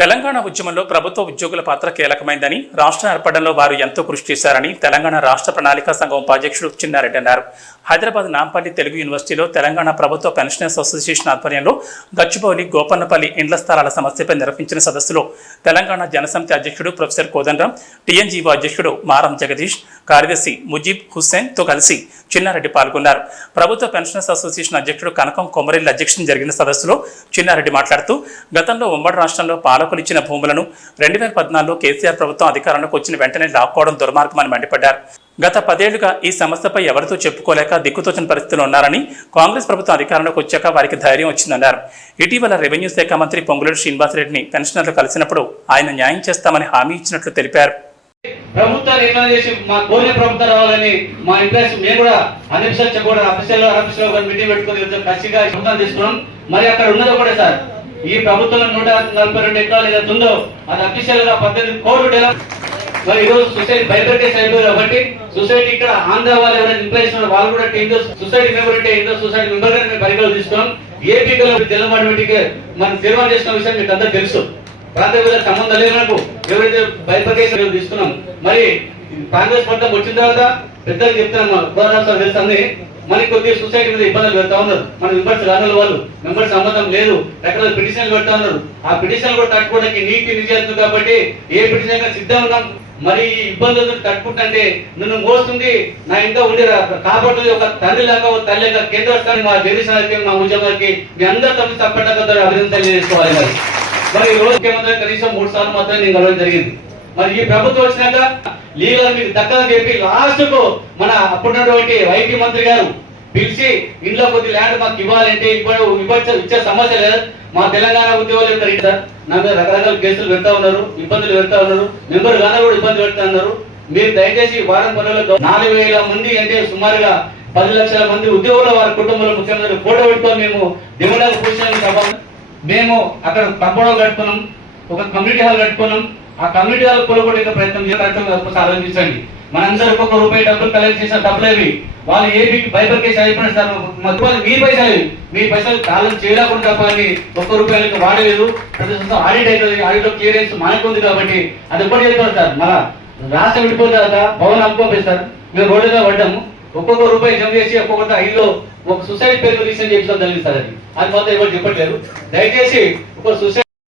తెలంగాణ ఉద్యమంలో ప్రభుత్వ ఉద్యోగుల పాత్ర కీలకమైందని, రాష్ట్ర ఏర్పడంలో వారు ఎంతో కృషి చేశారని తెలంగాణ రాష్ట్ర ప్రణాళికా సంఘం ఉపాధ్యక్షుడు చిన్నారెడ్డి అన్నారు. హైదరాబాద్ నాంపల్లి తెలుగు యూనివర్సిటీలో తెలంగాణ ప్రభుత్వ పెన్షనర్స్ అసోసియేషన్ ఆధ్వర్యంలో గచ్చిబౌలి గోపన్నపల్లి ఇండ్ల స్థలాల సమస్యపై నిర్వహించిన సదస్సులో తెలంగాణ జనసమితి అధ్యక్షుడు ప్రొఫెసర్ కోదండరాం, టీఎన్జీఓ అధ్యక్షుడు మారం జగదీష్, కార్యదర్శి ముజీబ్ హుస్సేన్తో కలిసి చిన్నారెడ్డి పాల్గొన్నారు. ప్రభుత్వ పెన్షనర్స్ అసోసియేషన్ అధ్యక్షుడు కనకం కొమరెల్లి అధ్యక్షతన జరిగిన సదస్సులో చిన్నారెడ్డి మాట్లాడుతూ, గతంలో ఉమ్మడి రాష్ట్రంలో పాలకులు ఇచ్చిన భూములను 2014లో కేసీఆర్ ప్రభుత్వం అధికారంలోకి వచ్చిన వెంటనే లాక్కోవడం దుర్మార్గమని మండిపడ్డారు. గత 10 ఏళ్లుగా ఈ సమస్యపై ఎవరితో చెప్పుకోలేక దిక్కుతోచని పరిస్థితులు ఉన్నారని, కాంగ్రెస్ ప్రభుత్వం అధికారంలోకి వచ్చాక వారికి ధైర్యం వచ్చిందన్నారు. ఇటీవల రెవెన్యూ శాఖ మంత్రి పొంగులేటి శ్రీనివాసరెడ్డిని పెన్షనర్లు కలిసినప్పుడు ఆయన న్యాయం చేస్తామని హామీ ఇచ్చినట్లు తెలిపారు. ప్రభుత్వం నిర్ణయం చేసి మా కోరిన ప్రభుత్వం రావాలని మా ఇంట్రెస్ట్ మేము కూడా అనిపిస్తే కూడా ఆఫీసులో మీటింగ్ పెట్టుకుని ఖచ్చితంగా ప్రభుత్వం తీసుకున్నాం. మరి అక్కడ ఉన్నది ఒకటే సార్, ఈ ప్రభుత్వం 142 ఎకరాలు ఏదైతే ఉందో అది అఫీషియల్ గా 18 కోట్లు డెవలప్. మరి ఈరోజు సొసైటీ బైబర్కేస్ అయిపోయింది కాబట్టి సొసైటీ ఇక్కడ ఆంధ్ర వాళ్ళు ఎవరైనా ఇంప్లాయిస్ వాళ్ళు కూడా సొసైటీ మెంబర్ అంటే ఇండో సొసైటీ మెంబర్ గా మేము పరిగణలో తీసుకున్నాం. ఏపీ తెలంగాణ మనం తీర్మానం చేసిన విషయం మీకు అందరూ తెలుసు. ప్రాంతీయ సంబంధం లేదు మనకు. ఎవరైతే బైబర్కేస్ తీసుకున్నాం, మరి కాంగ్రెస్ ప్రభుత్వం వచ్చిన తర్వాత పెద్దలు చెప్తున్నాం గోదావరి తెలుసు అన్ని మనకి కొద్దిగా సొసైటీ మీద ఇబ్బందులు పెడతా ఉన్నారు. మన మెంబర్స్ రానుల వాళ్ళు మెంబర్స్ సంబంధం లేదు, రకరకాల పిటిషన్లు పెడతా ఉన్నారు. ఆ పిటిషన్లు కూడా తట్టుకోవడానికి నీతి నిజాలు కాబట్టి ఏ పిటిషన్ సిద్ధం ఉన్నాం. మరి ఈ ఇబ్బందులు తట్టుకుంటే నన్ను మోస్తుంది నా ఇంకా ఉండే కాబట్టి ఒక తండ్రి లాగా ఒక తల్లి లాగా కేంద్ర స్థాయి మా జగదీశ్వరకి మా ఉద్యమాలకి మీ అందరూ తప్పి తప్పకుండా అభినందన చేసుకోవాలి. మరి ఈ రోజు ముఖ్యమంత్రి కనీసం 3 సార్లు మాత్రమే నేను కలవడం జరిగింది. మరి ఈ ప్రభుత్వం వచ్చినాక లీగల్ మీకు దక్కగా చెప్పి లాస్ట్ కు మన అప్పుడున్నటువంటి ఐటీ మంత్రి గారు పిలిచి ఇంట్లో కొద్ది ల్యాండ్ మాకు ఇవ్వాలంటే ఇచ్చే సమస్య లేదు. మా తెలంగాణ ఉద్యోగులు నాకు రకరకాల కేసులు పెడతా ఉన్నారు, ఇబ్బందులు పెడతా ఉన్నారు, మెంబర్ గానే కూడా ఇబ్బంది పెడతా ఉన్నారు. మీరు దయచేసి వారం పనులలో 4000 మంది అంటే సుమారుగా 10 లక్షల మంది ఉద్యోగుల వారి కుటుంబంలో ముఖ్యమంత్రి ఫోటో పెట్టుకొని మేము దిగులకు కూర్చొని మేము అక్కడ కంపౌండ్ కట్టుకున్నాం, ఒక కమ్యూనిటీ హాల్ కట్టుకున్నాం. ఆ కమ్యూనిటీ హాల్ కొనుగోలు ప్రయత్నం చేయాలి. ఆలోచించండి, మనందరూ ఒక్కొక్క రూపాయి డబ్బులు కలెక్ట్ చేసిన డబ్బులేవి వాళ్ళు ఏపీకి బైబర్కేస్ అయిపోయిన సార్ మీ పైసలు మీ పైసలు కాలం చేయలేకుండా తప్ప అని ఒక్క రూపాయలకి వాడలేదు. ప్రతి సంవత్సరం ఆడిట్ అవుతుంది, ఆడిట్ లో క్లియరెన్స్ మనకు ఉంది కాబట్టి అది ఎప్పుడు చెప్తారు సార్. మన రాష్ట్రం విడిపోయిన తర్వాత భవన్ అమ్ముకోపోయి సార్ మేము రోడ్డుగా పడ్డాము. ఒక్కొక్క రూపాయి జమ చేసి ఒక్కొక్క ఐదులో ఒక సొసైటీ పేరు రీసెంట్ చేయించడం జరిగింది సార్. అది మొత్తం ఎవరు చెప్పట్లేదు. దయచేసి ఒక సొసైటీ